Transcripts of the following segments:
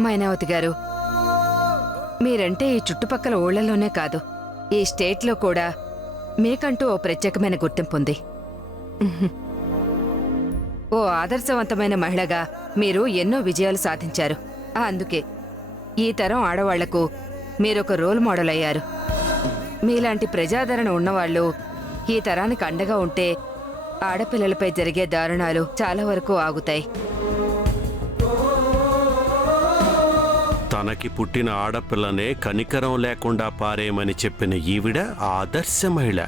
మైనావతి గారు, మీరంటే ఈ చుట్టుపక్కల ఊళ్ళలోనే కాదు, ఈ స్టేట్లో కూడా మీకంటూ ఓ ప్రత్యేకమైన గుర్తింపు ఉంది. ఓ ఆదర్శవంతమైన మహిళగా మీరు ఎన్నో విజయాలు సాధించారు. అందుకే ఈ తరం ఆడవాళ్లకు మీరొక రోల్ మోడల్ అయ్యారు. మీలాంటి ప్రజాదరణ ఉన్నవాళ్లు ఈ తరానికి అండగా ఉంటే ఆడపిల్లలపై జరిగే దారుణాలు చాలా వరకు ఆగుతాయి. తనకి పుట్టిన ఆడపిల్లనే కనికరం లేకుండా పారేయమని చెప్పిన ఈవిడ ఆదర్శ మహిళ.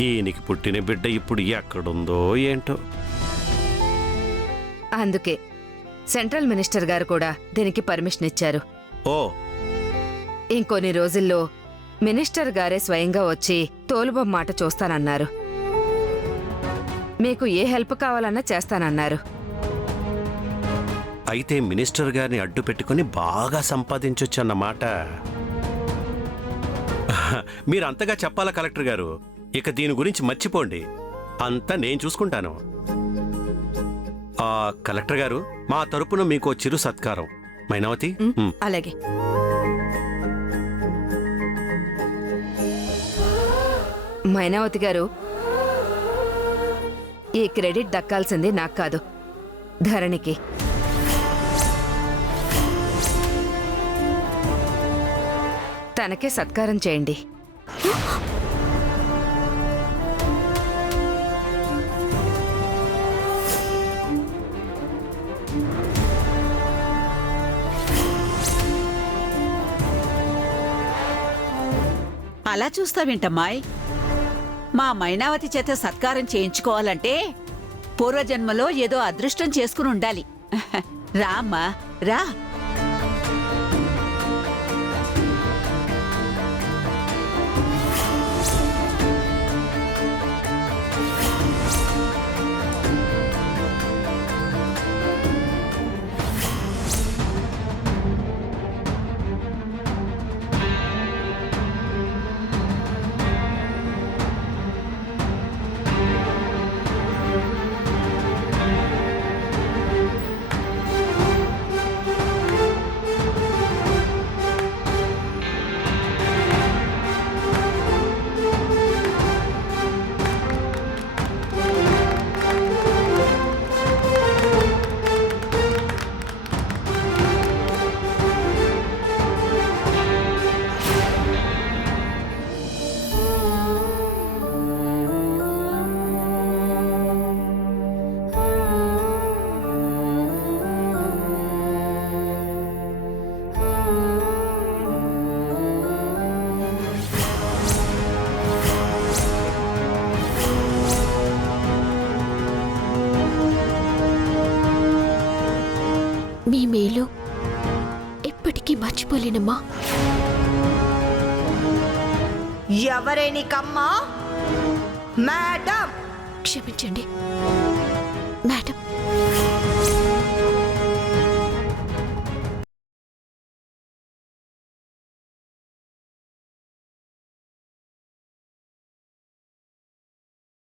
దీనికి పుట్టిన బిడ్డ ఇప్పుడు ఎక్కడుందో ఏంటో. అందుకే సెంట్రల్ మినిస్టర్ గారు కూడా దీనికి పర్మిషన్ ఇచ్చారు. ఓ, ఇంకొన్ని రోజుల్లో మినిస్టర్ గారే స్వయంగా వచ్చి తోలుబొమ్మ మాట చూస్తానన్నారు. మీకు ఏ హెల్ప్ కావాలన్నా చేస్తానన్నారు. అయితే మినిస్టర్ గారిని అడ్డు పెట్టుకుని బాగా సంపాదించొచ్చన్నమాట. మీరంతగా చెప్పాలా కలెక్టర్ గారు? ఇక దీని గురించి మర్చిపోండి, అంతా నేను చూసుకుంటాను. కలెక్టర్ గారు, మా తరపున మీకు చిరు సత్కారం. మైనావతి. అలాగే. మైనావతి గారు, ఈ క్రెడిట్ దక్కాల్సింది నాకు కాదు, ధరణికి. తనకే సత్కారం చేయండి. అలా చూస్తావేంటమ్మాయ్? మా మైనావతి చేత సత్కారం చేయించుకోవాలంటే పూర్వజన్మలో ఏదో అదృష్టం చేసుకుని ఉండాలి. రా అమ్మా, రా. మీ మేలు ఎప్పటికీ మర్చిపోలేనమ్మా. ఎవరే నీకమ్మా? మేడం. క్షమించండి మేడం.